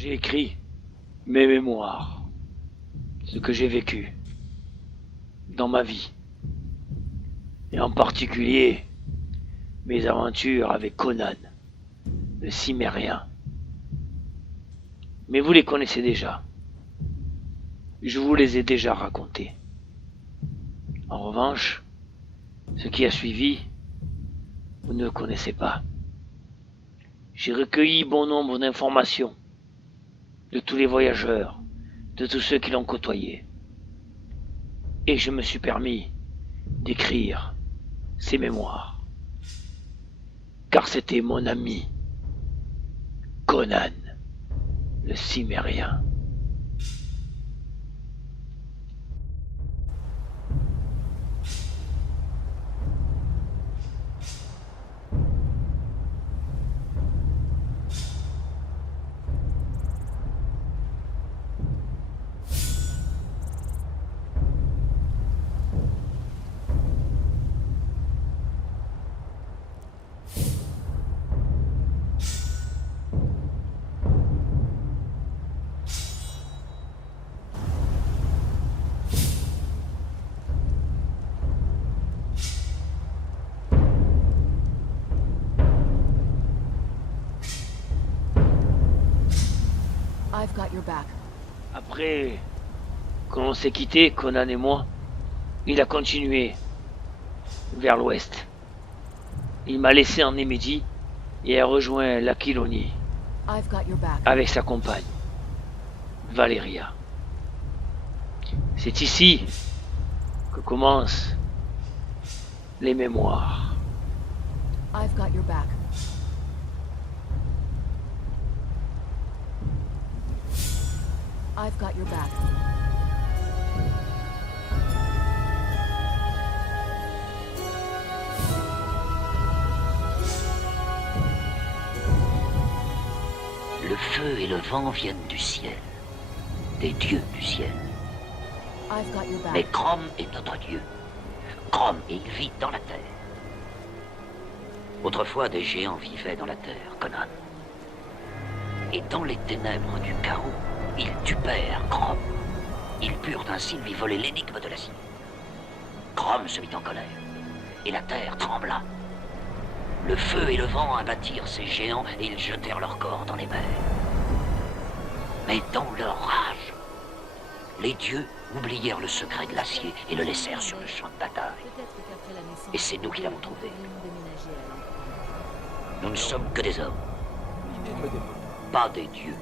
J'ai écrit mes mémoires, ce que j'ai vécu dans ma vie, et en particulier mes aventures avec Conan, le Cimérien. Mais vous les connaissez déjà. Je vous les ai déjà racontés. En revanche, ce qui a suivi, vous ne le connaissez pas. J'ai recueilli bon nombre d'informations de tous les voyageurs, de tous ceux qui l'ont côtoyé. Et je me suis permis d'écrire ces mémoires. Car c'était mon ami, Conan, le Cimérien. I've got your back. Après qu'on s'est quitté, Conan et moi, il a continué vers l'ouest. Il m'a laissé en Némédie et a rejoint l'Aquilonie I've got your back. avec sa compagne, Valéria. C'est ici que commencent les mémoires. I've got your back. I've got your back. Le feu et le vent viennent du ciel, des dieux du ciel. I've got your Mais back. Crom est notre dieu. Crom, et il vit dans la terre. Autrefois, des géants vivaient dans la terre, Conan. Et dans les ténèbres du chaos, ils tupèrent Crom. Ils purent ainsi lui voler l'énigme de la cime. Crom se mit en colère, et la terre trembla. Le feu et le vent abattirent ces géants et ils jetèrent leurs corps dans les mers. Mais dans leur rage, les dieux oublièrent le secret de l'acier et le laissèrent sur le champ de bataille. Et c'est nous qui l'avons trouvé. Nous ne sommes que des hommes, pas des dieux,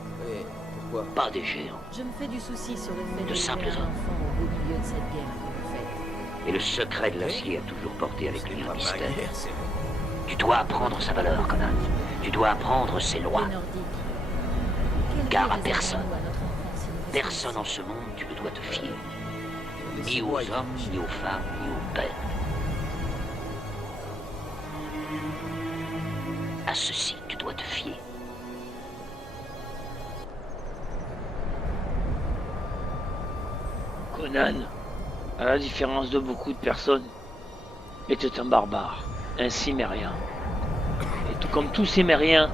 Pourquoi? pas des géants. Je me fais du souci sur le fait De de simples libérer un hommes. enfant au beau milieu de cette guerre que vous faites. Et le secret de l'acier a toujours porté avec lui Pas un ma mystère. guerre, c'est... Tu dois apprendre sa valeur, Conan. Tu dois apprendre ses lois. Les Nordiques. Quel Car bien à personne, réservons-nous à notre enfant si nous restons Personne ici en ce monde tu ne dois te fier. On est Ni aux citoyens. hommes, ni aux femmes, ni aux bêtes. À ceci, tu dois te fier. Conan, à la différence de beaucoup de personnes, était un barbare, un Cimérien. Et tout comme tous Cimériens,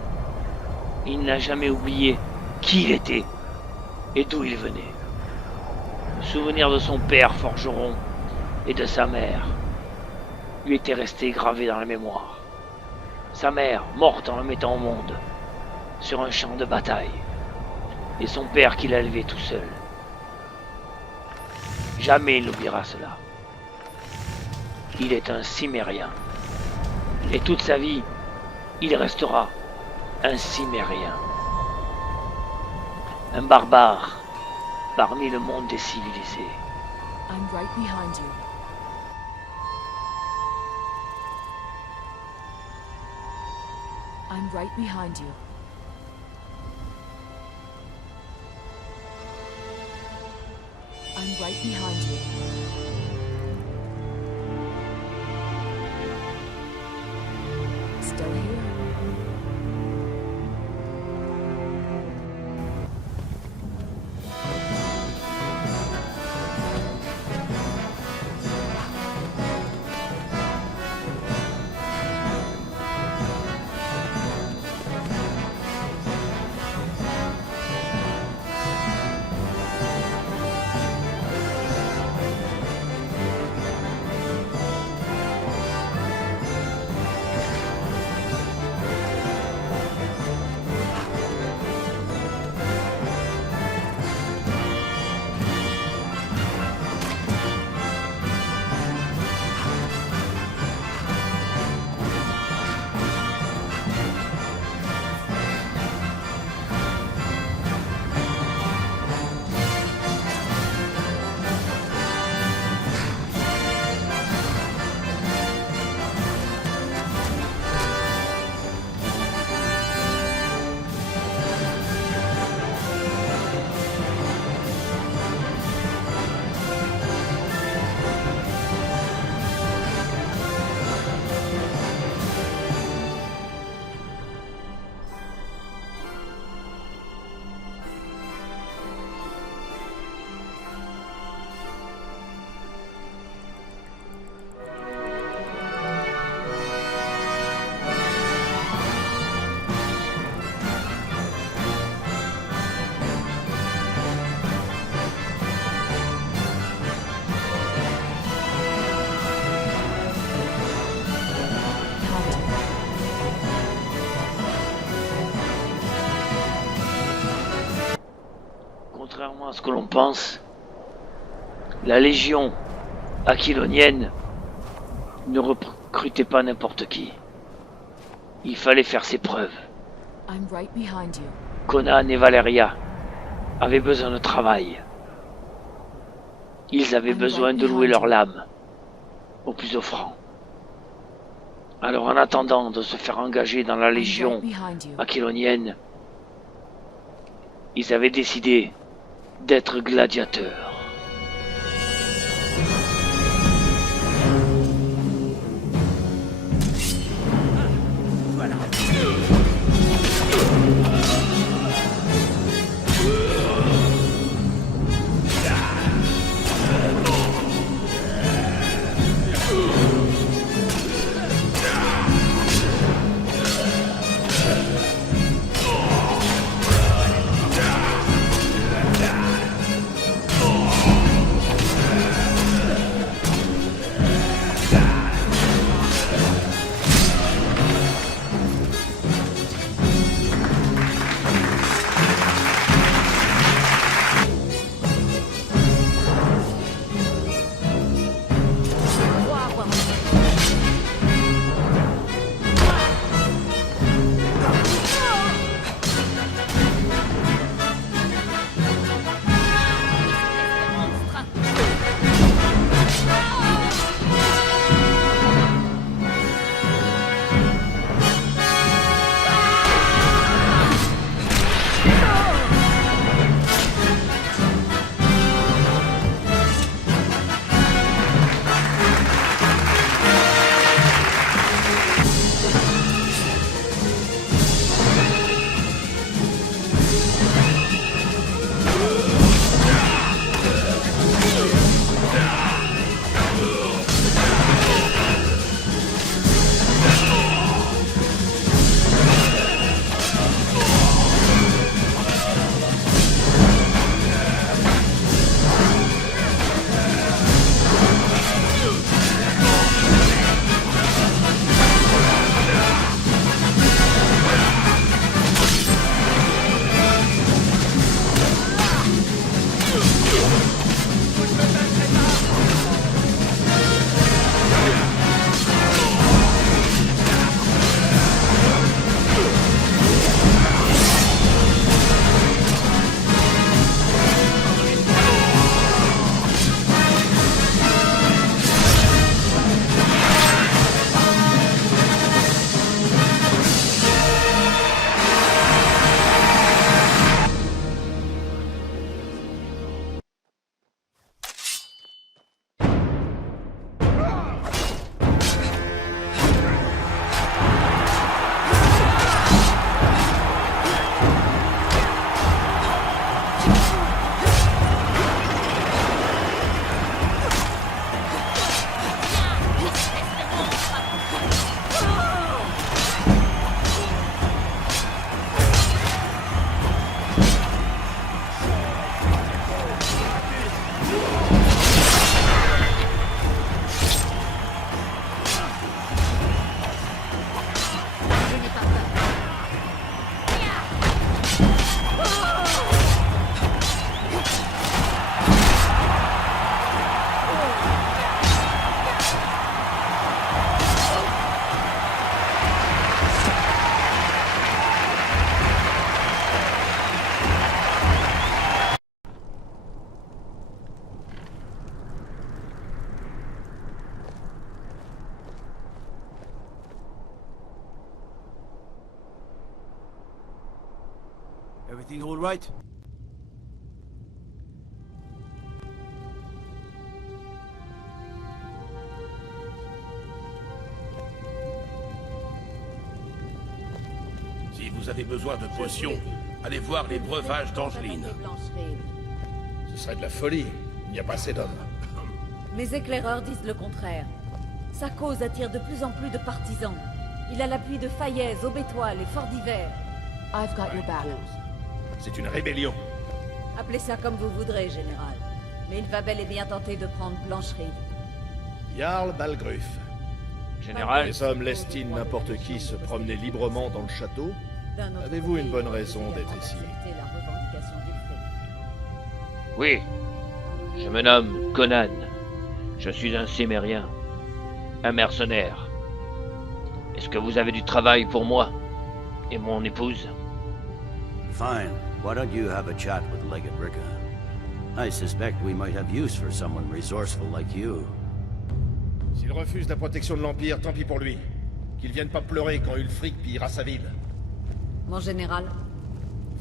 il n'a jamais oublié qui il était et d'où il venait. Le souvenir de son père forgeron et de sa mère lui était resté gravé dans la mémoire. Sa mère, morte en le mettant au monde, sur un champ de bataille, et son père qui l'a élevé tout seul. Jamais il n'oubliera cela. Il est un Cimérien. Et toute sa vie, il restera un Cimérien. Un barbare parmi le monde des civilisés. I'm right behind you. I'm right behind you. I'm right behind you. Still here. à ce que l'on pense, la Légion aquilonienne ne recrutait pas n'importe qui. Il fallait faire ses preuves. I'm right behind you. Conan et Valeria avaient besoin de travail. Ils avaient besoin de louer leur lame au plus offrant. Alors en attendant de se faire engager dans la I'm Légion right behind you. aquilonienne, ils avaient décidé d'être gladiateurs. Everything all right? Si vous avez besoin de potions, allez voir les breuvages d'Angeline. Ce serait de la folie. Il n'y a pas assez d'hommes. Mes éclaireurs disent le contraire. Sa cause attire de plus en plus de partisans. Il a l'appui de Fayez, Aubétoile et Fort d'Hiver. I've got your back. C'est une rébellion. Appelez ça comme vous voudrez, général. Mais il va bel et bien tenter de prendre Blancherie. Jarl Balgruf. Général, Les hommes laissent-ils n'importe qui se promener librement dans le château? D'un autre Avez-vous une côté, bonne raison il faut d'être ici? accepter la revendication d'Ulfric. Oui, je me nomme Conan. Je suis un Cimmérien, un mercenaire. Est-ce que vous avez du travail pour moi et mon épouse? Fine. Why don't you have a chat with Legate Ricka? I suspect we might have use for someone resourceful like you. S'il refuse la protection de l'Empire, tant pis pour lui. Qu'il vienne pas pleurer quand Ulfric pillera sa ville. Mon général?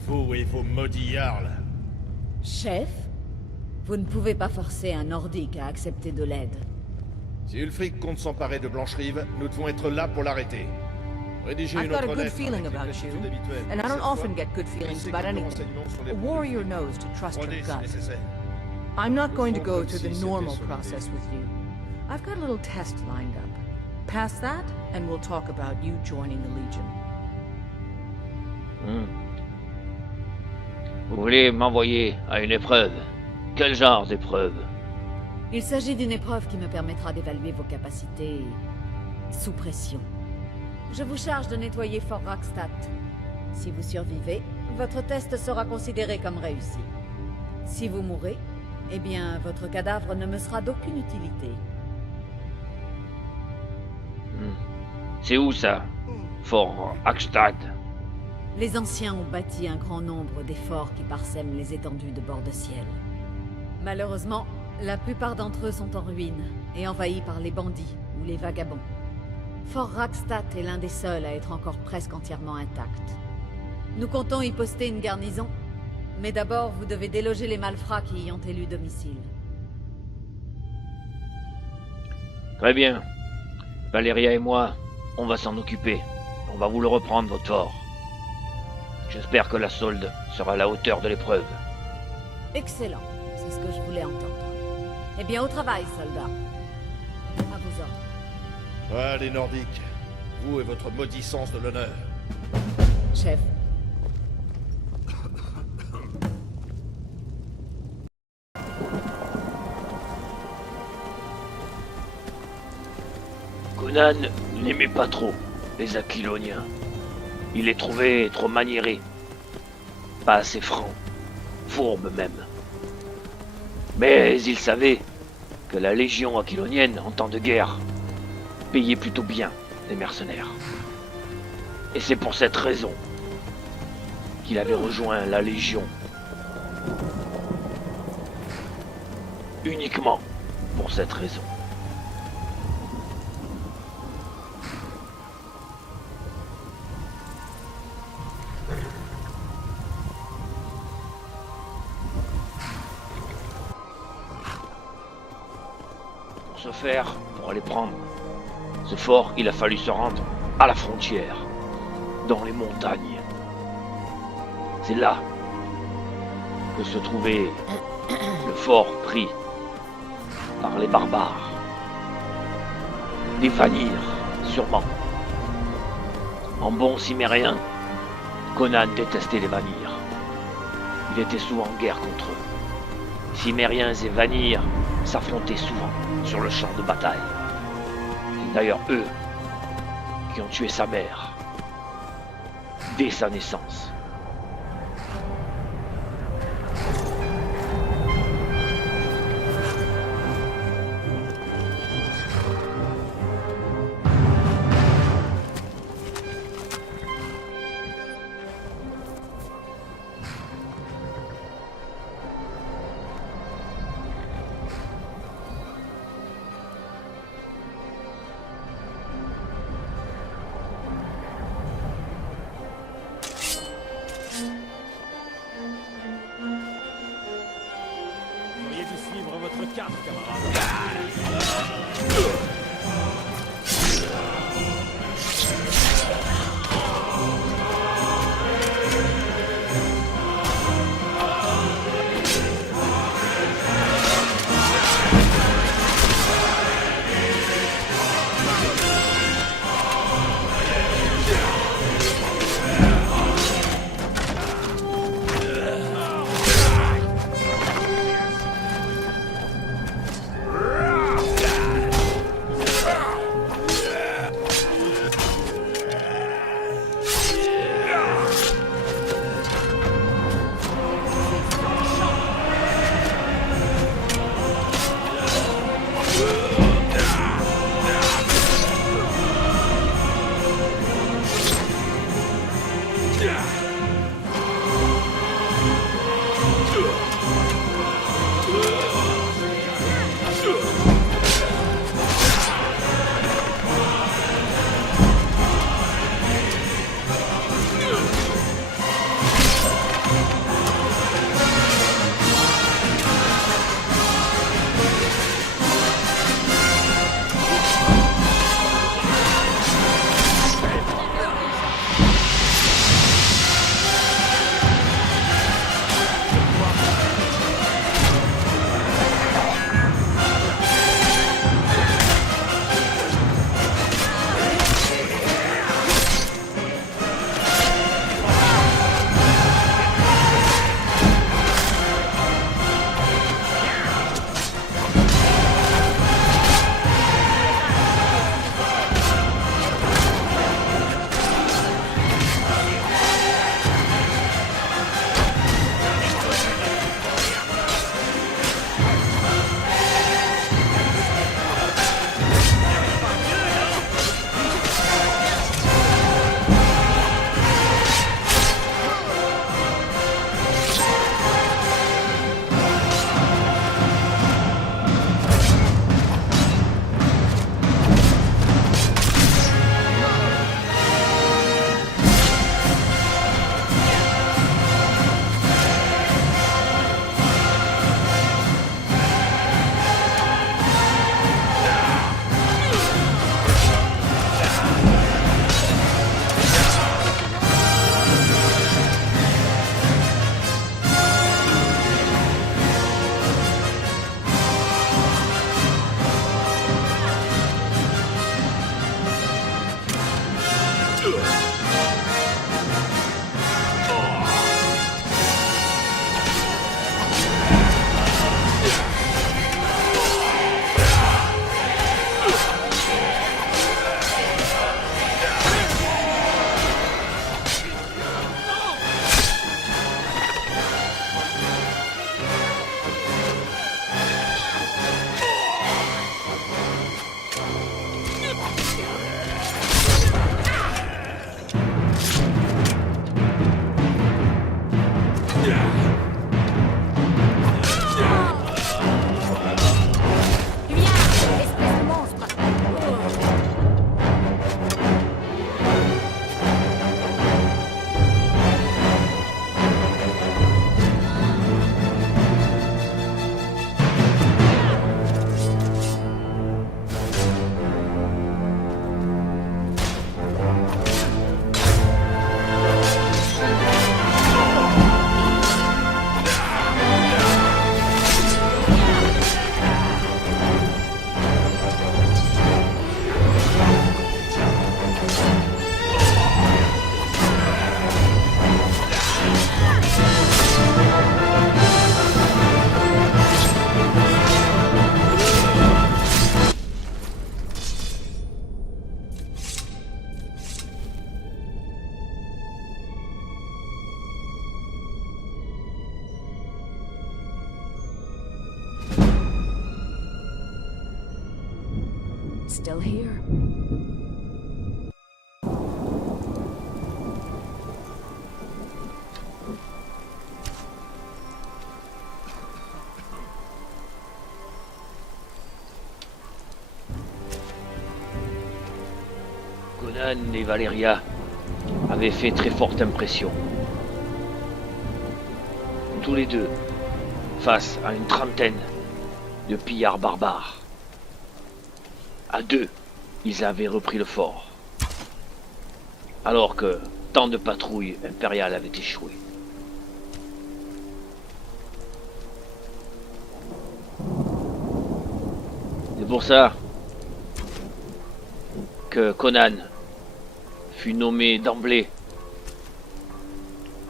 Vous et vos maudits Jarls. Chef? Vous ne pouvez pas forcer un Nordique à accepter de l'aide. Si Ulfric compte s'emparer de Blanche-Rive, nous devons être là pour l'arrêter. Rédigez I've une got a autre good lettre feeling avec les about you, platitudes habituelles. and I don't Cette fois, often get good feelings laissez about quelques anything. renseignements sur les A produits warrior knows to trust Prenez her si gut. nécessaire. I'm not going to go Comme through si the c'était normal son process idée. with you. I've got a little test lined up. Pass that, and we'll talk about you joining the Legion. Vous voulez m'envoyer à une épreuve? Quel genre d'épreuve? Il s'agit d'une épreuve qui me permettra d'évaluer vos capacités sous pression. Je vous charge de nettoyer Fort Rackstatt. Si vous survivez, votre test sera considéré comme réussi. Si vous mourrez, eh bien, votre cadavre ne me sera d'aucune utilité. C'est où ça? Fort Rackstatt. Les anciens ont bâti un grand nombre des forts qui parsèment les étendues de bord de ciel. Malheureusement, la plupart d'entre eux sont en ruine et envahis par les bandits ou les vagabonds. Fort Rackstatt est l'un des seuls à être encore presque entièrement intact. Nous comptons y poster une garnison, mais d'abord vous devez déloger les malfrats qui y ont élu domicile. Très bien. Valéria et moi, on va s'en occuper. On va vous le reprendre, votre fort. J'espère que la solde sera à la hauteur de l'épreuve. Excellent, c'est ce que je voulais entendre. Eh bien, au travail, soldats. À vos ordres. Ah, les Nordiques. Vous et votre maudit sens de l'honneur. Chef. Conan n'aimait pas trop les Aquiloniens. Il les trouvait trop maniérés, pas assez francs, fourbes même. Mais il savait que la légion aquilonienne, en temps de guerre, payait plutôt bien les mercenaires. Et c'est pour cette raison qu'il avait rejoint la légion. Uniquement pour cette raison. Se faire pour aller prendre ce fort, il a fallu se rendre à la frontière, dans les montagnes. C'est là que se trouvait le fort pris par les barbares. Les Vanir, sûrement. En bon cimérien, Conan détestait les Vanir. Il était souvent en guerre contre eux. Cimériens et Vanir s'affrontaient souvent sur le champ de bataille. C'est d'ailleurs eux qui ont tué sa mère dès sa naissance. Still here. Conan et Valeria avaient fait très forte impression. Tous les deux, face à une trentaine de pillards barbares. À deux, ils avaient repris le fort. Alors que tant de patrouilles impériales avaient échoué. C'est pour ça que Conan fut nommé d'emblée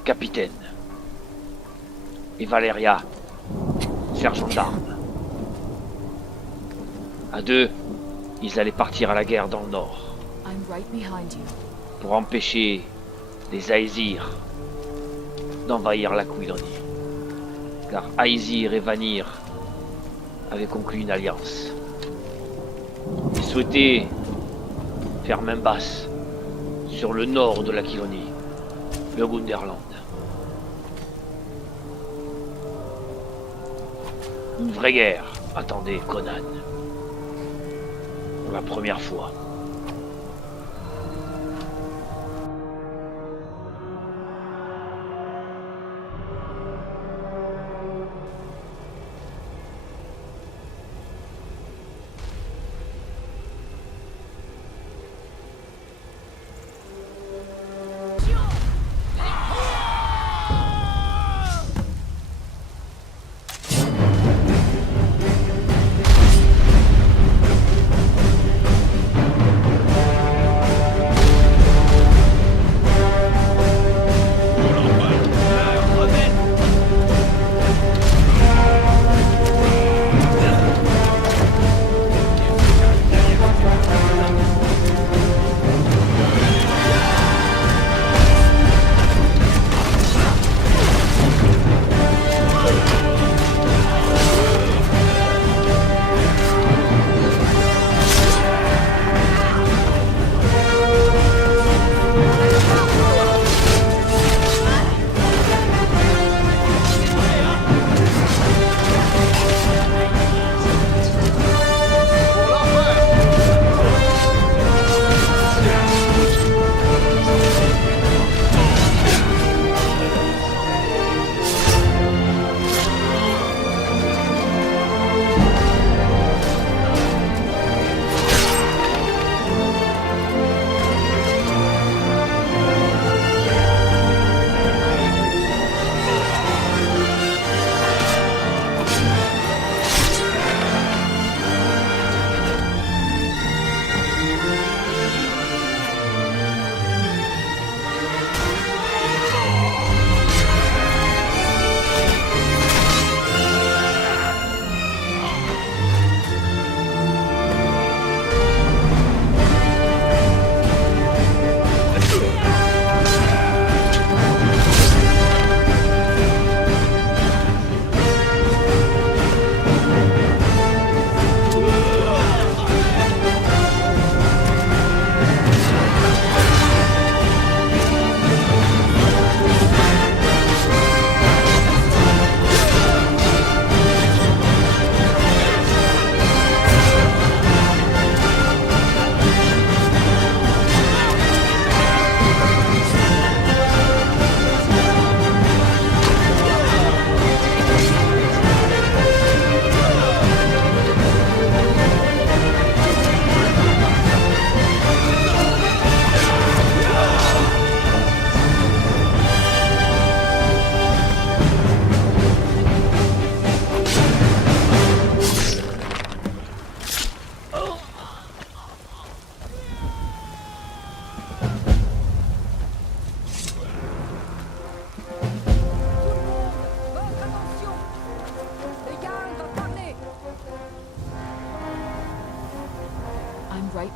capitaine et Valeria sergent d'armes. À deux, ils allaient partir à la guerre dans le nord I'm right behind you. pour empêcher les Aesir d'envahir l'Aquilonie. Car Aesir et Vanir avaient conclu une alliance. Ils souhaitaient faire main basse sur le nord de l'Aquilonie, le Gunderland. Une vraie guerre attendait Conan. Pour la première fois.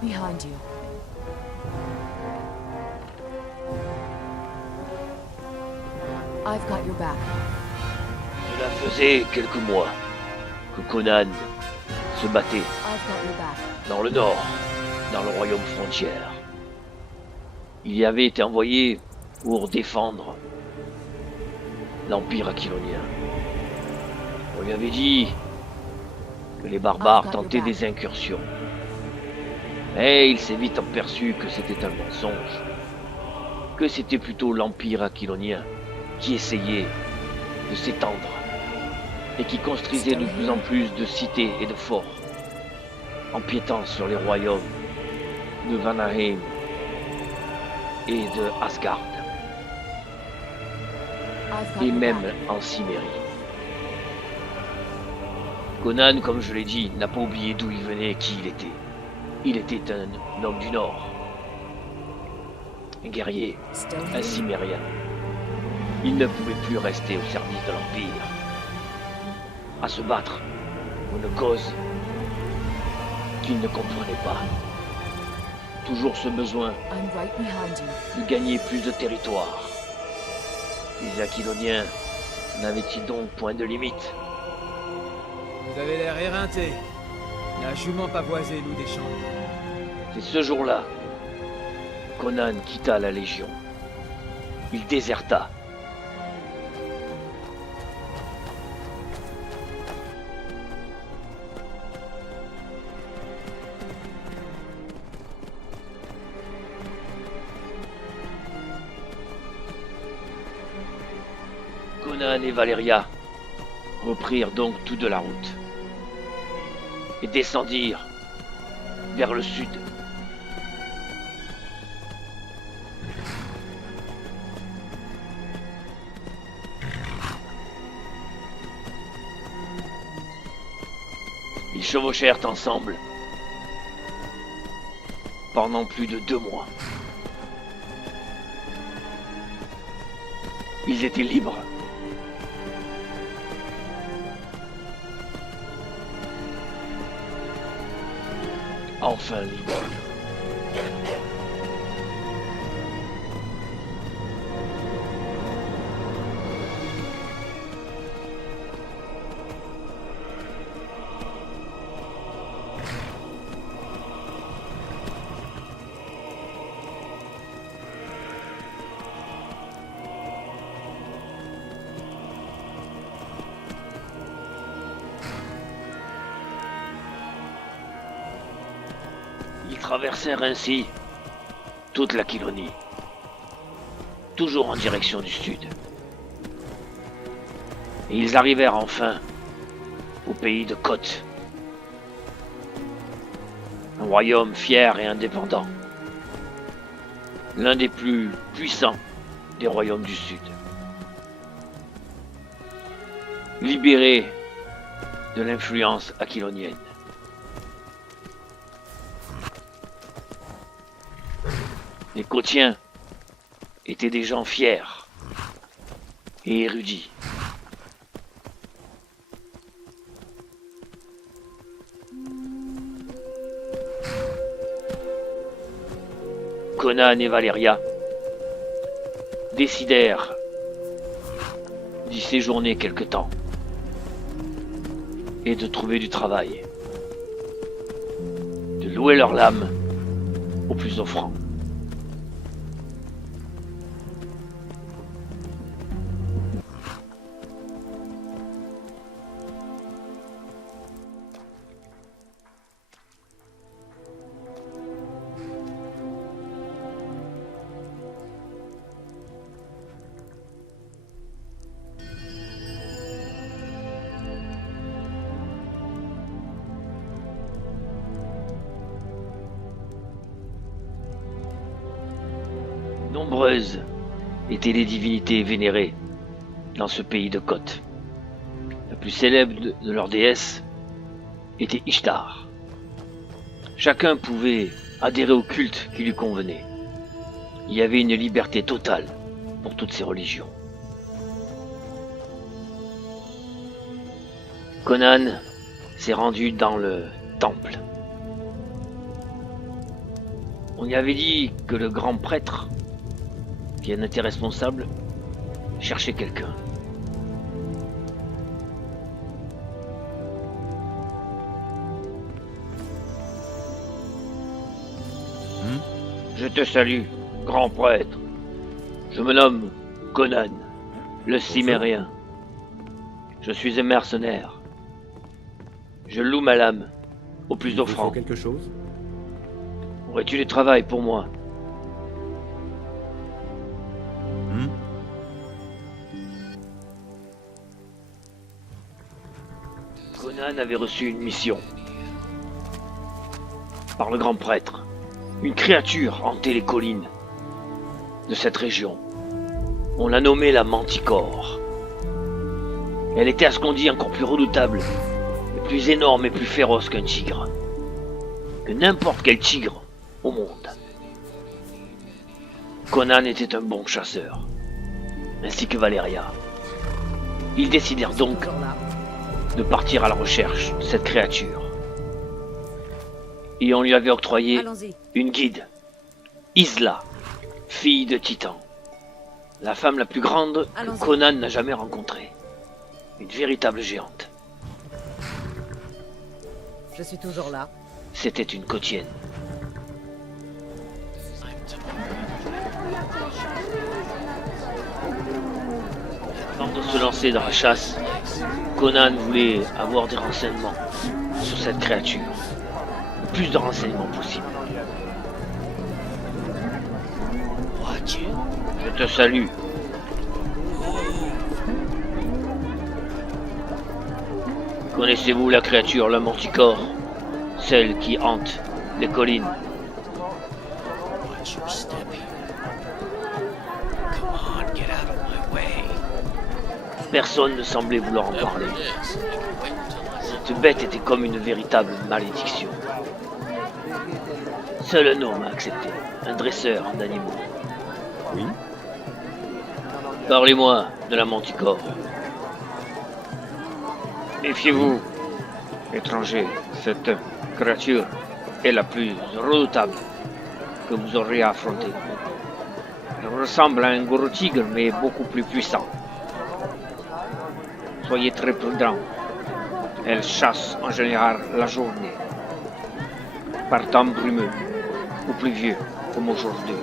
behind you. I've got your back. Cela faisait quelques mois que Conan se battait I've got your back. dans le nord, dans le royaume frontière. Il y avait été envoyé pour défendre l'Empire aquilonien. On lui avait dit que les barbares tentaient des incursions. Mais il s'est vite aperçu que c'était un mensonge, que c'était plutôt l'Empire aquilonien qui essayait de s'étendre et qui construisait de plus en plus de cités et de forts, empiétant sur les royaumes de Vanaheim et de Asgard, I've got et your même back. en Cimmérie. Conan, comme je l'ai dit, n'a pas oublié d'où il venait et qui il était. Il était un homme du Nord, un guerrier, Still un here. Cimmérien. Il ne pouvait plus rester au service de l'Empire, à se battre pour une cause qu'il ne comprenait pas. Toujours ce besoin I'm right behind you. de gagner plus de territoire. Les Aquiloniens n'avaient-ils donc point de limite? Vous avez l'air éreinté. La jument pavoisée nous des champs. C'est ce jour-là, Conan quitta la Légion. Il déserta. Conan et Valeria reprirent donc tout de la route et descendirent vers le sud. Ils chevauchèrent ensemble pendant plus de 2 mois. Ils étaient libres. Enfin libres. Ils traversèrent ainsi toute l'Aquilonie, toujours en direction du sud. Et ils arrivèrent enfin au pays de Koth, un royaume fier et indépendant, l'un des plus puissants des royaumes du sud. Libéré de l'influence aquilonienne. Les Kothiens étaient des gens fiers et érudits. Conan et Valeria décidèrent d'y séjourner quelque temps et de trouver du travail, de louer leur lame au plus offrant. Nombreuses étaient les divinités vénérées dans ce pays de Koth. La plus célèbre de leurs déesses était Ishtar. Chacun pouvait adhérer au culte qui lui convenait. Il y avait une liberté totale pour toutes ces religions. Conan s'est rendu dans le temple On y avait dit que le grand prêtre, qui en était responsable, cherchait quelqu'un. Je te salue, grand prêtre. Je me nomme Conan, le Cimérien. Je suis un mercenaire. Je loue ma lame au plus offrant. Quelque chose? Aurais-tu du travail pour moi? Conan avait reçu une mission. Par le grand prêtre. Une créature hantait les collines de cette région. On l'a nommée la Manticore. Elle était, à ce qu'on dit, encore plus redoutable, et plus énorme et plus féroce qu'un tigre. Que n'importe quel tigre au monde. Conan était un bon chasseur, ainsi que Valeria. Ils décidèrent donc de partir à la recherche de cette créature. Et on lui avait octroyé une guide, Isla, fille de Titan. La femme la plus grande que Conan n'a jamais rencontrée. Une véritable géante. Je suis toujours là. C'était une côtienne. Avant de se lancer dans la chasse, Conan voulait avoir des renseignements sur cette créature. Le plus de renseignements possible. Je te salue. Connaissez-vous la créature, la Manticore? Celle qui hante les collines. Personne ne semblait vouloir en parler. Cette bête était comme une véritable malédiction. Seul un homme a accepté, un dresseur d'animaux. Oui? Parlez-moi de la Manticore. Méfiez-vous, étranger, cette créature est la plus redoutable que vous aurez à affronter. Elle ressemble à un gros tigre, mais beaucoup plus puissant. Soyez très prudents. Elle chasse en général la journée, par temps brumeux ou pluvieux, comme aujourd'hui.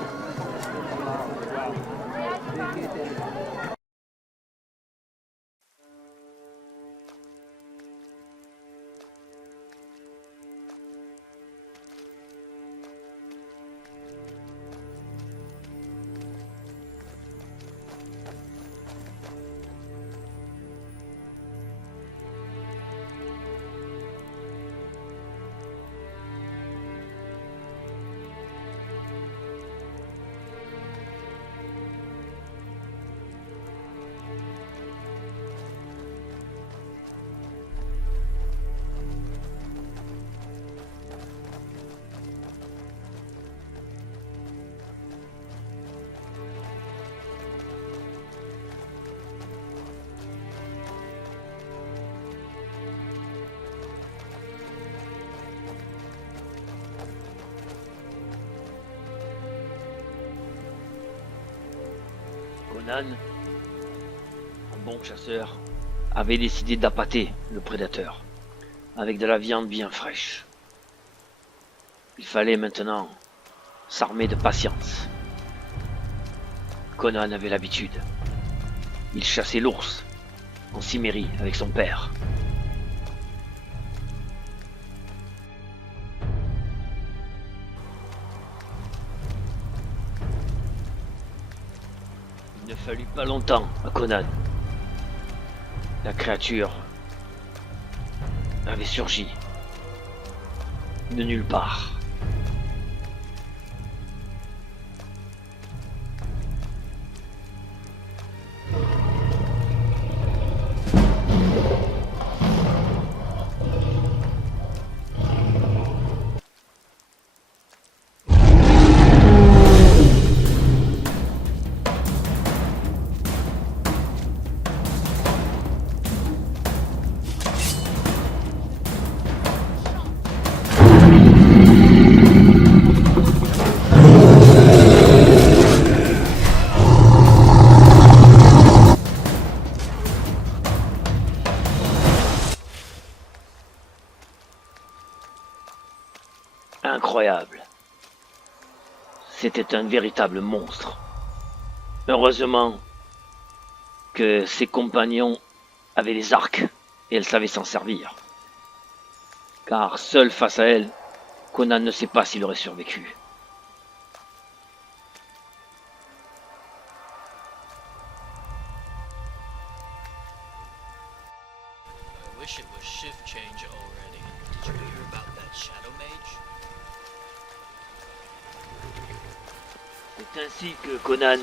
Conan, un bon chasseur, avait décidé d'appâter le prédateur avec de la viande bien fraîche. Il fallait maintenant s'armer de patience. Conan avait l'habitude. Il chassait l'ours en Cimmérie avec son père. Il ne fallut pas longtemps à Conan. La créature avait surgi de nulle part. C'était un véritable monstre. Heureusement que ses compagnons avaient les arcs et elle savait s'en servir. Car seul face à elle, Conan ne sait pas s'il aurait survécu. I wish it was shift change already. Did you hear about that Shadow Mage? C'est ainsi que Conan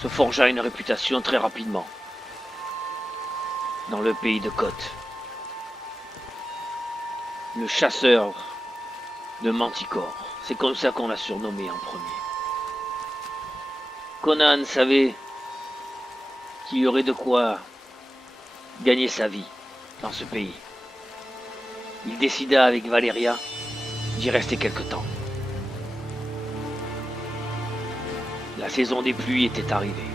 se forgea une réputation très rapidement dans le pays de Koth. Le chasseur de Manticore, c'est comme ça qu'on l'a surnommé en premier. Conan savait qu'il y aurait de quoi gagner sa vie dans ce pays. Il décida avec Valeria d'y rester quelque temps. La saison des pluies était arrivée.